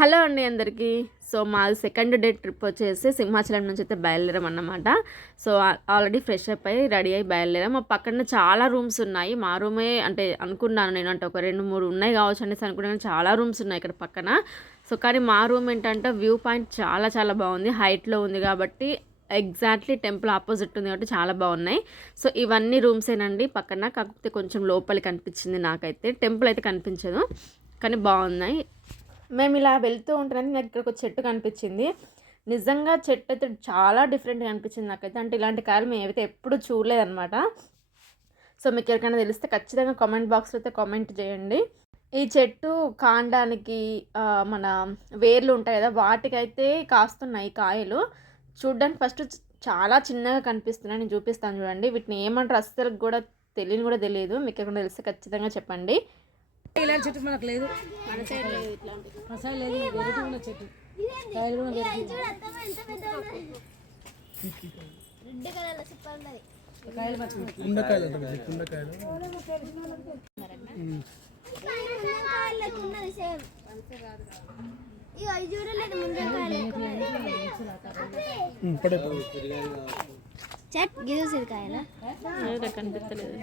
Hello అండి అందరికీ. So మాది సెకండ్ డే ట్రిప్ వచ్చేసి సింహాచలం నుంచి అయితే బయలుదేరాం అన్నమాట. సో ఆల్రెడీ ఫ్రెష్ అప్ అయ్యి రెడీ అయ్యి బయలుదేరాం. మా పక్కన చాలా రూమ్స్ ఉన్నాయి. మా రూమే అంటే అనుకున్నాను నేను, అంటే ఒక 2-3 ఉన్నాయి కావచ్చు అనేసి అనుకున్నాను. చాలా రూమ్స్ ఉన్నాయి ఇక్కడ పక్కన. సో కానీ మా రూమ్ ఏంటంటే వ్యూ పాయింట్ చాలా చాలా బాగుంది. హైట్లో ఉంది కాబట్టి ఎగ్జాక్ట్లీ టెంపుల్ ఆపోజిట్ ఉంది కాబట్టి చాలా బాగున్నాయి. సో ఇవన్నీ రూమ్సేనండి పక్కన, కాకపోతే కొంచెం లోపలికి కనిపించింది నాకైతే. టెంపుల్ అయితే కనిపించదు కానీ బాగున్నాయి. మేము ఇలా వెళ్తూ ఉంటున్నాం, నాకు ఇక్కడ ఒక చెట్టు కనిపించింది. నిజంగా చెట్టు అయితే చాలా డిఫరెంట్గా అనిపించింది నాకైతే. అంటే ఇలాంటి కాయలు మేమైతే ఎప్పుడు చూడలేదన్నమాట. సో మీకు ఎవరికైనా తెలిస్తే ఖచ్చితంగా కామెంట్ బాక్స్లో అయితే కామెంట్ చేయండి. ఈ చెట్టు కాండానికి మన వేర్లు ఉంటాయి కదా, వాటికైతే కాస్తున్నాయి కాయలు. చూడ్డానికి ఫస్ట్ చాలా చిన్నగా కనిపిస్తున్నాయి. నేను చూపిస్తాను చూడండి. వీటిని ఏమంటారు అస్సలు కూడా తెలియదు. మీకు ఎవరికైనా తెలిస్తే ఖచ్చితంగా చెప్పండి. ఇలాంటి చెట్టు మనకు లేదు, మన సైడ్ లేదు, ఇట్లాంటి మన సైడ్ లేదు. వెరైటీ ఉన్న చెట్టు కాయలు కూడా వెరైటీ. రెడ్ కలర్ సూపర్ ఉంటది. కాయలు పచ్చడి కుండకాయలు అంటారు, కుండకాయలు కాయలు ఉన్నది సేమ్. ఇగో ఇది చూడలేదు ముందే కాయలు పడే చెట్ గిజుసిర్ కాయలా ఏదో కనిపించలేదు.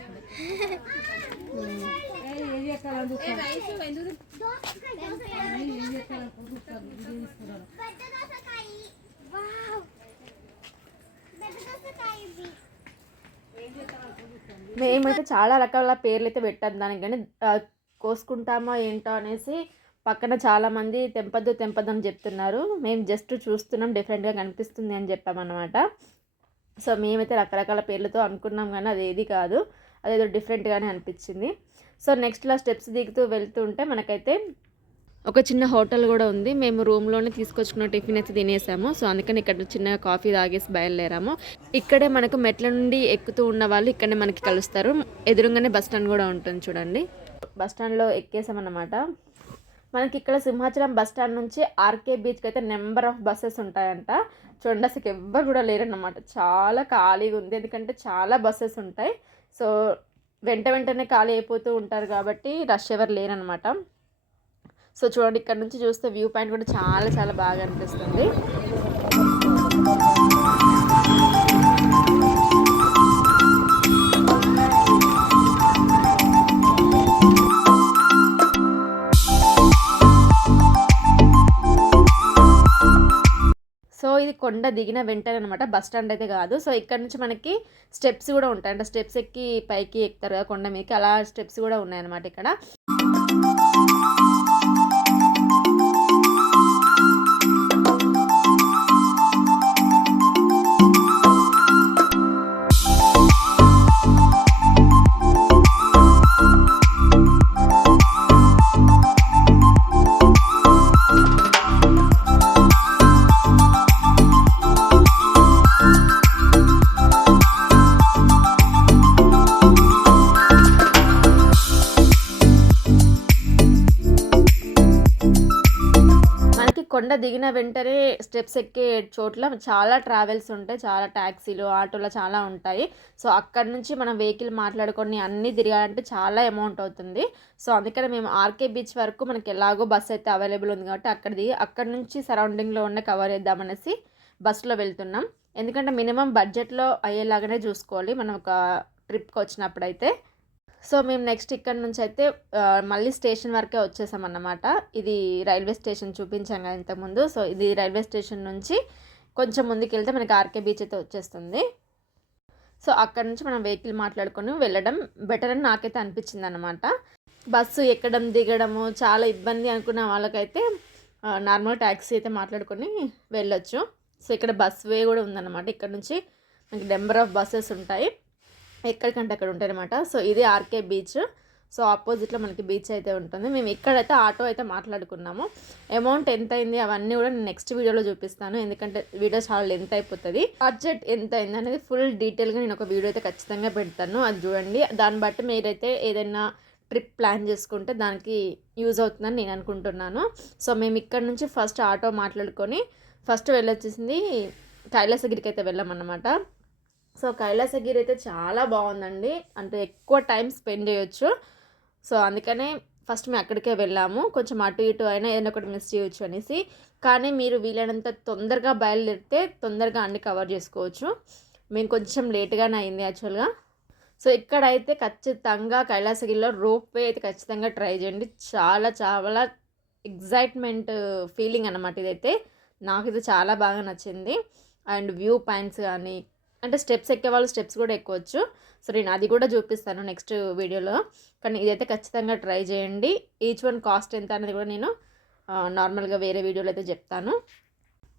మేమైతే చాలా రకాల పేర్లు అయితే పెట్టాను దానికి, కానీ కోసుకుంటామా ఏంటో అనేసి పక్కన చాలామంది తెంపద్దు అని చెప్తున్నారు. మేము జస్ట్ చూస్తున్నాం, డిఫరెంట్గా కనిపిస్తుంది అని చెప్పామన్నమాట. సో మేమైతే రకరకాల పేర్లతో అనుకున్నాం కానీ అది ఏది కాదు, అదేదో డిఫరెంట్గానే అనిపించింది. సో నెక్స్ట్ ఇలా స్టెప్స్ దిగుతూ వెళ్తూ ఉంటే మనకైతే ఒక చిన్న హోటల్ కూడా ఉంది. మేము రూమ్లోనే తీసుకొచ్చుకున్న టిఫిన్ అయితే తినేసాము. సో అందుకని ఇక్కడ చిన్న కాఫీ తాగేసి బయలుదేరాము. ఇక్కడే మనకు మెట్ల నుండి ఎక్కుతూ ఉన్న వాళ్ళు ఇక్కడనే మనకి కలుస్తారు. ఎదురుగానే బస్ స్టాండ్ కూడా ఉంటుంది చూడండి. బస్ స్టాండ్లో ఎక్కేసామన్నమాట. మనకి ఇక్కడ సింహాచలం బస్ స్టాండ్ నుంచి ఆర్కే బీచ్కి అయితే నెంబర్ ఆఫ్ బస్సెస్ ఉంటాయంట. చూడండి అసలు ఎవ్వరు కూడా లేరన్నమాట, చాలా ఖాళీగా ఉంది. ఎందుకంటే చాలా బస్సెస్ ఉంటాయి. సో వెంటనే ఖాళీ అయిపోతూ ఉంటారు కాబట్టి రష్ ఎవరు లేరనమాట. సో చూడండి ఇక్కడ నుంచి చూస్తే వ్యూ పాయింట్ కూడా చాలా చాలా బాగా అనిపిస్తుంది. సో ఇది కొండ దిగిన వెంటనే అనమాట, బస్ స్టాండ్ అయితే కాదు. సో ఇక్కడ నుంచి మనకి స్టెప్స్ కూడా ఉంటాయి. అంటే స్టెప్స్ ఎక్కి పైకి ఎక్కుతారు కదా కొండ మీదకి, అలా స్టెప్స్ కూడా ఉన్నాయన్నమాట ఇక్కడ. కొండ దిగిన వెంటనే స్టెప్స్ ఎక్కే చోట్ల చాలా ట్రావెల్స్ ఉంటాయి, చాలా ట్యాక్సీలు ఆటోలు చాలా ఉంటాయి. సో అక్కడి నుంచి మనం వెహికల్ మాట్లాడుకొని అన్నీ తిరగాలంటే చాలా అమౌంట్ అవుతుంది. సో అందుకని మేము ఆర్కే బీచ్ వరకు మనకి ఎలాగో బస్ అయితే అవైలబుల్ ఉంది కాబట్టి అక్కడి నుంచి సరౌండింగ్లో ఉన్న కవర్ చేద్దామనేసి బస్సులో వెళ్తున్నాం. ఎందుకంటే మినిమం బడ్జెట్లో అయ్యేలాగానే చూసుకోవాలి మనం ఒక ట్రిప్కి వచ్చినప్పుడైతే. సో మేము నెక్స్ట్ ఇక్కడ నుంచి అయితే మళ్ళీ స్టేషన్ వరకే వచ్చేసామన్నమాట. ఇది రైల్వే స్టేషన్ చూపించాం కదా ఇంతకుముందు. సో ఇది రైల్వే స్టేషన్ నుంచి కొంచెం ముందుకు వెళ్తే మనకి ఆర్కే బీచ్ అయితే వచ్చేస్తుంది. సో అక్కడ నుంచి మనం వెహికల్ మాట్లాడుకొని వెళ్ళడం బెటర్ అని నాకైతే అనిపించింది అనమాట. బస్సు ఎక్కడం దిగడము చాలా ఇబ్బంది అనుకున్న వాళ్ళకైతే నార్మల్ ట్యాక్సీ అయితే మాట్లాడుకొని వెళ్ళొచ్చు. సో ఇక్కడ బస్ వే కూడా ఉందన్నమాట. ఇక్కడ నుంచి మనకి నెంబర్ ఆఫ్ బస్సెస్ ఉంటాయి, ఎక్కడికంటే అక్కడ ఉంటాయి అనమాట. సో ఇది ఆర్కే బీచ్. సో ఆపోజిట్లో మనకి బీచ్ అయితే ఉంటుంది. మేము ఇక్కడైతే ఆటో అయితే మాట్లాడుకున్నాము. అమౌంట్ ఎంత అయింది అవన్నీ కూడా నేను నెక్స్ట్ వీడియోలో చూపిస్తాను, ఎందుకంటే వీడియో చాలా లెంత్ అయిపోతుంది. బడ్జెట్ ఎంత అయింది అనేది ఫుల్ డీటెయిల్గా నేను ఒక వీడియో అయితే ఖచ్చితంగా పెడతాను, అది చూడండి. దాన్ని బట్టి మీరైతే ఏదైనా ట్రిప్ ప్లాన్ చేసుకుంటే దానికి యూజ్ అవుతుందని నేను అనుకుంటున్నాను. సో మేము ఇక్కడ నుంచి ఫస్ట్ ఆటో మాట్లాడుకొని ఫస్ట్ వెళ్ళొచ్చేసింది కైలాసగిరికి అయితే వెళ్ళామన్నమాట. సో కైలాసగిరి అయితే చాలా బాగుందండి, అంటే ఎక్కువ టైం స్పెండ్ చేయొచ్చు. సో అందుకనే ఫస్ట్ మేము అక్కడికే వెళ్ళాము. కొంచెం అటు ఇటు అయినా ఏదైనా ఒకటి మిస్ చేయొచ్చు అనేసి. కానీ మీరు వీలైనంత తొందరగా బయలుదేరితే తొందరగా అన్నీ కవర్ చేసుకోవచ్చు. మేము కొంచెం లేట్‌గానే అయింది యాక్చువల్‌గా. సో, ఇక్కడైతే ఖచ్చితంగా కైలాసగిరిలో రోప్‌వే అయితే ఖచ్చితంగా ట్రై చేయండి. చాలా చాలా ఎక్సైట్‌మెంట్ ఫీలింగ్ అన్నమాట ఇదైతే. నాకైతే చాలా బాగా నచ్చింది. అండ్ వ్యూ పాయింట్స్ గానీ, అంటే స్టెప్స్ ఎక్కేవాళ్ళు స్టెప్స్ కూడా ఎక్కొచ్చు. సో, నేను అది కూడా చూపిస్తాను నెక్స్ట్ వీడియోలో. కానీ ఇదైతే ఖచ్చితంగా ట్రై చేయండి. ఈచ్ వన్ కాస్ట్ ఎంత అనేది కూడా నేను నార్మల్‌గా వేరే వీడియోలో అయితే చెప్తాను.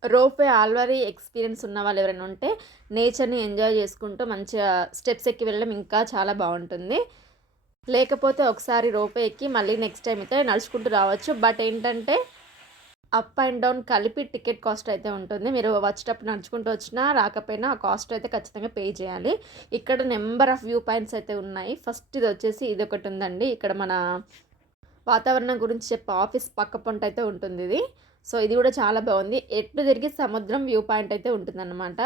రోప్‌వే ఆల్రెడీ ఎక్స్‌పీరియన్స్ ఉన్న వాళ్ళు ఎవరైనా ఉంటే నేచర్‌ని ఎంజాయ్ చేసుకుంటూ మంచిగా స్టెప్స్ ఎక్కి వెళ్ళడం ఇంకా చాలా బాగుంటుంది. లేకపోతే ఒకసారి రోప్‌వే ఎక్కి మళ్ళీ నెక్స్ట్ టైం అయితే నడుచుకుంటూ రావచ్చు. బట్ ఏంటంటే అప్ అండ్ డౌన్ కలిపి టికెట్ కాస్ట్ అయితే ఉంటుంది. మీరు వచ్చేటప్పుడు నడుచుకుంటూ వచ్చినా రాకపోయినా ఆ కాస్ట్ అయితే ఖచ్చితంగా పే చేయాలి. ఇక్కడ నెంబర్ ఆఫ్ వ్యూ పాయింట్స్ అయితే ఉన్నాయి. ఫస్ట్ ఇది వచ్చేసి ఇదొకటి ఉందండి. ఇక్కడ మన వాతావరణం గురించి చెప్పే ఆఫీస్ పక్క పొంట అయితే ఉంటుంది ఇది. సో, ఇది కూడా చాలా బాగుంది. ఎటు తిరిగి సముద్రం వ్యూ పాయింట్ అయితే ఉంటుందన్నమాట.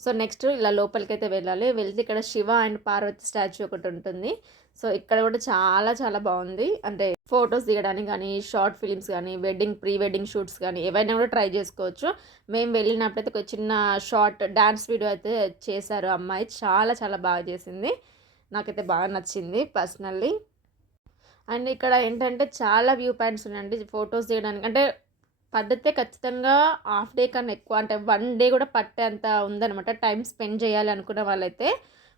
సో, నెక్స్ట్ ఇలా లోపలికైతే వెళ్ళాలి. వెళ్తే ఇక్కడ శివ అండ్ పార్వతి స్టాచ్యూ ఒకటి ఉంటుంది. సో, ఇక్కడ కూడా చాలా చాలా బాగుంది. అంటే ఫొటోస్ దిగడానికి కానీ, షార్ట్ ఫిలిమ్స్ కానీ, ప్రీ వెడ్డింగ్ షూట్స్ కానీ ఏవైనా కూడా ట్రై చేసుకోవచ్చు. మేము వెళ్ళినప్పుడైతే ఒక చిన్న షార్ట్ డాన్స్ వీడియో అయితే చేశారు అమ్మాయి. చాలా చాలా బాగా చేసింది. నాకైతే బాగా నచ్చింది పర్సనల్లీ. అండ్ ఇక్కడ ఏంటంటే చాలా వ్యూ పాయింట్స్ ఉన్నాయండి ఫొటోస్ దిగడానికి. అంటే పడితే ఖచ్చితంగా హాఫ్ డే కన్నా ఎక్కువ, అంటే 1 డే కూడా పట్టేంత ఉందనమాట. టైం స్పెండ్ చేయాలి అనుకున్న వాళ్ళైతే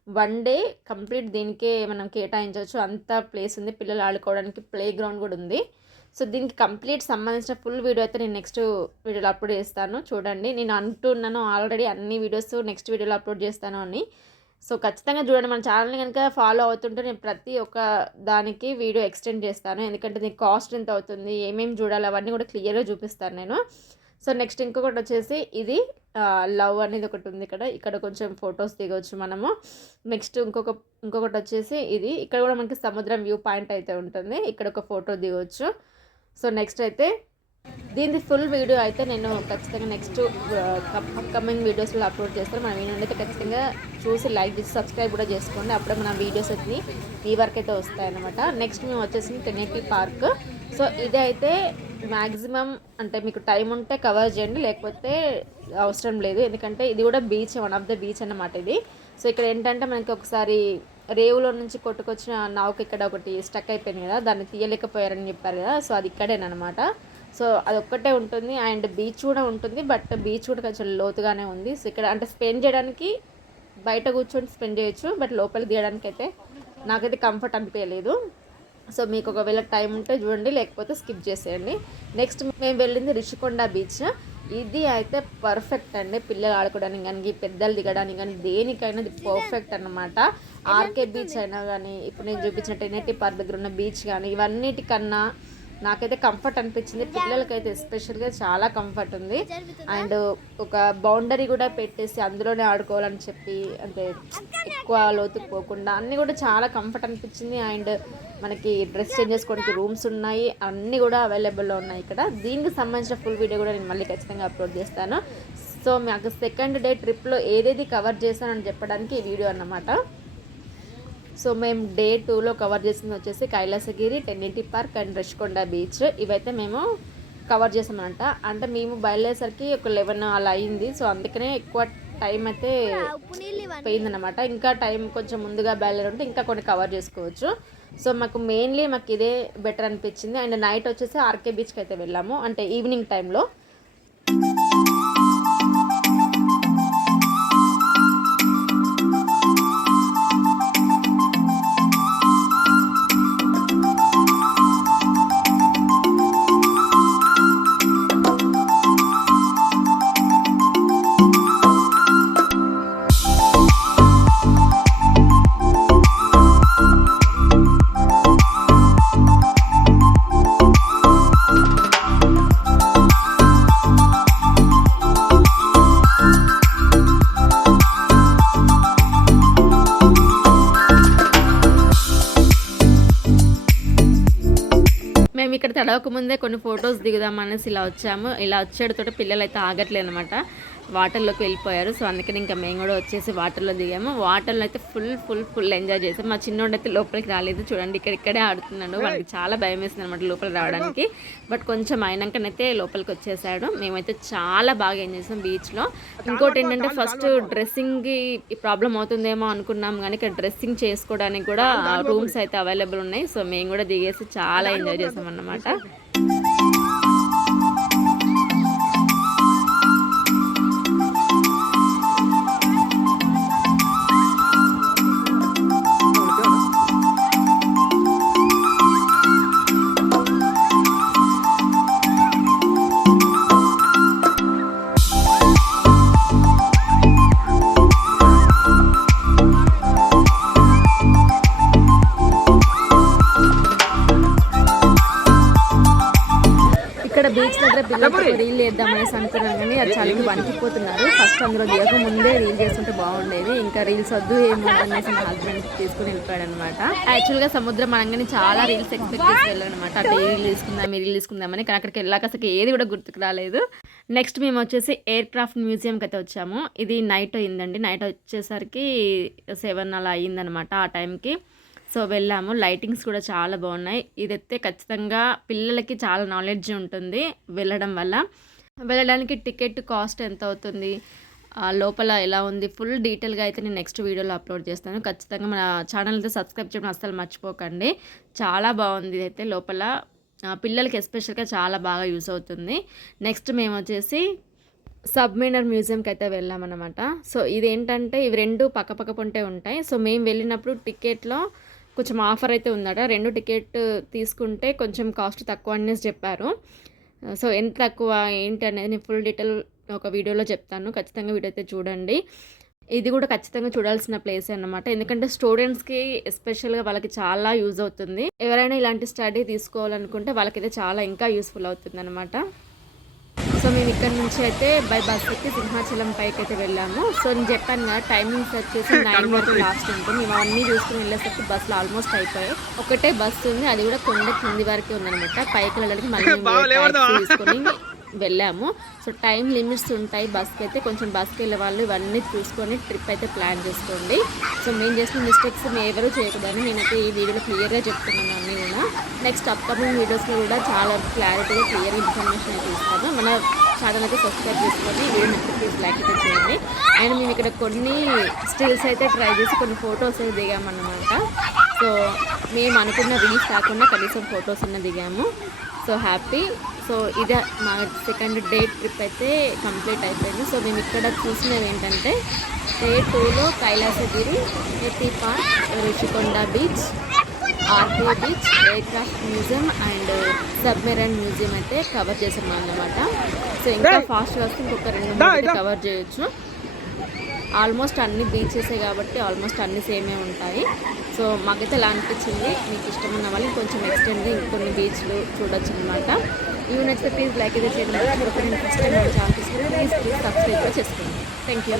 1 డే కంప్లీట్ దీనికే మనం కేటాయించవచ్చు. అంత ప్లేస్ ఉంది. పిల్లలు ఆడుకోవడానికి ప్లే గ్రౌండ్ కూడా ఉంది. సో, దీనికి కంప్లీట్ సంబంధించిన ఫుల్ వీడియో అయితే నేను నెక్స్ట్ వీడియోలో అప్లోడ్ చేస్తాను. చూడండి, నేను అంటున్నాను ఆల్రెడీ అన్ని వీడియోస్ నెక్స్ట్ వీడియోలో అప్లోడ్ చేస్తాను అని. సో, ఖచ్చితంగా చూడండి. మన ఛానల్ని కనుక ఫాలో అవుతుంటే నేను ప్రతి ఒక్క దానికి వీడియో ఎక్స్టెండ్ చేస్తాను. ఎందుకంటే దీనికి కాస్ట్ ఎంత అవుతుంది, ఏమేమి చూడాలి అవన్నీ కూడా క్లియర్గా చూపిస్తాను నేను. సో, నెక్స్ట్ ఇంకొకటి వచ్చేసి ఇది లవ్ అనేది ఒకటి ఉంది ఇక్కడ. ఇక్కడ కొంచెం ఫొటోస్ దిగవచ్చు మనము. నెక్స్ట్ ఇంకొకటి వచ్చేసి ఇది. ఇక్కడ కూడా మనకి సముద్రం వ్యూ పాయింట్ అయితే ఉంటుంది. ఇక్కడ ఒక ఫోటో దిగవచ్చు. సో, నెక్స్ట్ అయితే దీనిది ఫుల్ వీడియో అయితే నేను ఖచ్చితంగా నెక్స్ట్ అప్కమింగ్ వీడియోస్లో అప్లోడ్ చేస్తాను. మన వీడియో అయితే ఖచ్చితంగా చూసి లైక్ చేసి సబ్స్క్రైబ్ కూడా చేసుకోండి. అప్పుడే మన వీడియోస్ అన్ని మీ వరకు అయితే వస్తాయన్నమాట. నెక్స్ట్ మేము వచ్చేసి టెనేటి పార్క్. సో, ఇది అయితే మ్యాక్సిమం అంటే మీకు టైం ఉంటే కవర్ చేయండి, లేకపోతే అవసరం లేదు. ఎందుకంటే ఇది కూడా beach, one of the beach అన్నమాట ఇది. సో, ఇక్కడ ఏంటంటే మనకి ఒకసారి రేవులో నుంచి కొట్టుకొచ్చిన నౌక ఇక్కడ ఒకటి స్టక్ అయిపోయింది కదా, దాన్ని తీయలేకపోయారని చెప్పారు కదా. సో, అది ఇక్కడేనమాట. సో, అదొక్కటే ఉంటుంది. అండ్ బీచ్ కూడా ఉంటుంది. బట్ బీచ్ కూడా కొంచెం లోతుగానే ఉంది. సో, ఇక్కడ అంటే స్పెండ్ చేయడానికి బయట కూర్చొని స్పెండ్ చేయొచ్చు. బట్ లోపలికి దిగడానికి అయితే నాకైతే కంఫర్ట్ అనిపించలేదు. సో, మీకు ఒకవేళ టైం ఉంటే చూడండి, లేకపోతే స్కిప్ చేసేయండి. నెక్స్ట్ మేము వెళ్ళింది రిషికొండ బీచ్. ఇది అయితే పర్ఫెక్ట్ అండి. పిల్లలు ఆడుకోవడానికి కానీ, పెద్దలు దిగడానికి కానీ, దేనికైనా ఇది పర్ఫెక్ట్ అన్నమాట. ఆర్కే బీచ్ అయినా కానీ, ఇప్పుడు నేను చూపించిన టెనేటి పార్క్ దగ్గర ఉన్న బీచ్ కానీ, ఇవన్నిటికన్నా నాకైతే కంఫర్ట్ అనిపించింది. పిల్లలకైతే ఎస్పెషల్గా చాలా కంఫర్ట్ ఉంది. అండ్ ఒక బౌండరీ కూడా పెట్టేసి అందులోనే ఆడుకోవాలని చెప్పి, అంటే ఎక్కువ లోతుకు పోకుండా అన్నీ కూడా చాలా కంఫర్ట్ అనిపించింది. అండ్ మనకి డ్రెస్ చేంజ్ చేసుకోవడానికి రూమ్స్ ఉన్నాయి, అన్నీ కూడా అవైలబుల్లో ఉన్నాయి ఇక్కడ. దీనికి సంబంధించిన ఫుల్ వీడియో కూడా నేను మళ్ళీ ఖచ్చితంగా అప్లోడ్ చేస్తాను. సో, మాకు సెకండ్ డే ట్రిప్లో ఏదేది కవర్ చేశానని చెప్పడానికి ఈ వీడియో అన్నమాట. సో, మేము డే 2లో కవర్ చేసింది వచ్చేసి Kailasagiri, Tenneti park and Rishikonda beach. ఇవైతే మేము కవర్ చేసామంట. అంటే మేము బయలుదేరేసరికి ఒక 11 అలా అయింది. సో, అందుకనే ఎక్కువ టైం అయితే పోయిందనమాట. ఇంకా టైం కొంచెం ముందుగా బయలుదేరుంటే ఇంకా కొన్ని కవర్ చేసుకోవచ్చు. సో, మాకు ఇదే బెటర్ అనిపించింది. అండ్ నైట్ వచ్చేసి ఆర్కే బీచ్కి అయితే వెళ్ళాము, అంటే ఈవినింగ్ టైంలో. ఇక్కడ తడవక ముందే కొన్ని ఫొటోస్ దిగుదాం అనేసి ఇలా వచ్చాము. ఇలా వచ్చేటతో పిల్లలు అయితే ఆగట్లేదు అనమాట. వాటర్లోకి వెళ్ళిపోయారు. సో అందుకని ఇంకా మేము కూడా వచ్చేసి వాటర్లో దిగాము. వాటర్లో అయితే ఫుల్ ఎంజాయ్ చేసాం. మా చిన్నోడు అయితే లోపలికి రాలేదు, చూడండి ఇక్కడే ఆడుతున్నాడు. వాళ్ళకి చాలా భయం వేసింది అనమాట లోపల రావడానికి. బట్ కొంచెం అయినాకనైతే లోపలికి వచ్చేసాడు. మేమైతే చాలా బాగా ఎంజాయ్ చేసాం బీచ్లో. ఇంకోటి ఏంటంటే ఫస్ట్ డ్రెస్సింగ్కి ప్రాబ్లం అవుతుందేమో అనుకున్నాం, కానీ ఇక్కడ డ్రెస్సింగ్ చేసుకోవడానికి కూడా రూమ్స్ అయితే అవైలబుల్ ఉన్నాయి. సో మేము కూడా దిగేసి చాలా ఎంజాయ్ చేసాం అన్నమాట. ఇక్కడ బీచ్ దగ్గర పిల్లలతో రీల్ చేద్దామనేసి అనుకున్నాం, కానీ అది చలికి వణికిపోతున్నారు. ఫస్ట్ అందులో దిగక ముందే రీల్ చేస్తుంటే బాగుండేది. ఇంకా రీల్స్ వద్దు ఏమనేసి మా హస్బెండ్ తీసుకుని వెళ్ళిపోయాడు అనమాట. యాక్చువల్గా సముద్రం అనగానే చాలా రీల్స్ ఎక్స్పెక్ట్ చేసి వెళ్ళాను అనమాట. అంటే ఈ రీల్ తీసుకుందామని, కానీ అక్కడికి వెళ్ళాక అసలు ఏది కూడా గుర్తుకు రాలేదు. నెక్స్ట్ మేము వచ్చేసి ఎయిర్ క్రాఫ్ట్ మ్యూజియంకి అయితే వచ్చాము. ఇది నైట్ అయిందండి. నైట్ వచ్చేసరికి 7 అలా అయ్యిందనమాట ఆ టైంకి. సో వెళ్ళాము. లైటింగ్స్ కూడా చాలా బాగున్నాయి. ఇదైతే ఖచ్చితంగా పిల్లలకి చాలా నాలెడ్జ్ ఉంటుంది వెళ్ళడం వల్ల. వెళ్ళడానికి టికెట్ కాస్ట్ ఎంత అవుతుంది, లోపల ఎలా ఉంది, ఫుల్ డీటెయిల్గా అయితే నేను నెక్స్ట్ వీడియోలో అప్లోడ్ చేస్తాను. ఖచ్చితంగా మన ఛానల్ అయితే సబ్స్క్రైబ్ చేయడం అస్సలు మర్చిపోకండి. చాలా బాగుంది ఇదైతే. లోపల పిల్లలకి ఎస్పెషల్గా చాలా బాగా యూస్ అవుతుంది. నెక్స్ట్ మేము వచ్చేసి సబ్మెరీనర్ మ్యూజియంకి అయితే వెళ్ళామన్నమాట. సో ఇదేంటంటే ఇవి రెండు పక్క పొంటే ఉంటాయి. సో మేము వెళ్ళినప్పుడు టికెట్లో కొంచెం ఆఫర్ అయితే ఉందట. 2 టికెట్ తీసుకుంటే కొంచెం కాస్ట్ తక్కువ అనేసి చెప్పారు. సో ఎంత తక్కువ ఏంటి అనేది నేను ఫుల్ డీటెయిల్ ఒక వీడియోలో చెప్తాను. ఖచ్చితంగా వీడియో అయితే చూడండి. ఇది కూడా ఖచ్చితంగా చూడాల్సిన ప్లేస్ అన్నమాట. ఎందుకంటే స్టూడెంట్స్కి ఎస్పెషల్గా వాళ్ళకి చాలా యూజ్ అవుతుంది. ఎవరైనా ఇలాంటి స్టడీ తీసుకోవాలనుకుంటే వాళ్ళకైతే చాలా ఇంకా యూస్ఫుల్ అవుతుంది అనమాట. సో మేము ఇక్కడ నుంచి అయితే బై బస్ ఎక్కి సింహాచలం పైకి అయితే వెళ్ళాము. సో నేను చెప్పాను కదా టైమింగ్స్ వచ్చేసి 9 వరకు లాస్ట్ ఉంటుంది. మేము అవన్నీ చూసుకుని వెళ్ళేసరికి బస్సులు ఆల్మోస్ట్ అయిపోయాయి. ఒకటే బస్సు ఉంది, అది కూడా కొండ కింది వరకే ఉందనమాట. పైకి వెళ్ళడానికి మళ్ళీ తీసుకొని వెళ్ళాము. సో టైం లిమిట్స్ ఉంటాయి బస్కి అయితే. కొంచెం బస్కి వెళ్ళే వాళ్ళు ఇవన్నీ చూసుకొని ట్రిప్ అయితే ప్లాన్ చేసుకోండి. సో మేము చేసిన మిస్టేక్స్ మేము ఎవరు చేయకూడదని నేనైతే ఈ వీడియోలో క్లియర్గా చెప్తున్నాను అన్నీ కూడా. నెక్స్ట్ అప్కమింగ్ వీడియోస్లో కూడా చాలా క్లారిటీగా క్లియర్ ఇన్ఫర్మేషన్ అయితే ఇస్తాను. మన ఛానల్ అయితే సబ్స్క్రైబ్ చేసుకొని వీడియో నచ్చితే ప్లీజ్ లైక్ అయితే చేయండి. అండ్ మేము ఇక్కడ కొన్ని స్టిల్స్ అయితే ట్రై చేసి కొన్ని ఫొటోస్ అయితే దిగామన్నమాట. సో మేము అనుకున్న రీల్స్ కాకుండా కనీసం ఫొటోస్ అన్న దిగాము. So happy. సో ఇదే మా సెకండ్ డే ట్రిప్ అయితే కంప్లీట్ అయిపోయింది. సో మేము ఇక్కడ చూసినవి ఏంటంటే డే 2లో కైలాసగిరి, ఎత్తి park, Rushikonda beach, RK beach, aircraft museum and submarine museum అయితే కవర్ చేసాం అన్నమాట. సో ఇంకా ఫాస్ట్గా వస్తే ఇంకొక 2-3 కవర్ చేయొచ్చు. ఆల్మోస్ట్ అన్ని బీచెసే కాబట్టి ఆల్మోస్ట్ అన్ని సేమే ఉంటాయి. సో మాకైతే ఎలా అనిపించింది, మీకు ఇష్టమైన వాళ్ళు కొంచెం ఎక్స్టెండ్ ఇంకొన్ని బీచ్లు చూడొచ్చు అనమాట. ఇవి నచ్చితే ప్లీజ్ లైక్ అయితే చేయడం. First time channel please subscribe చేసుకోండి. Thank you.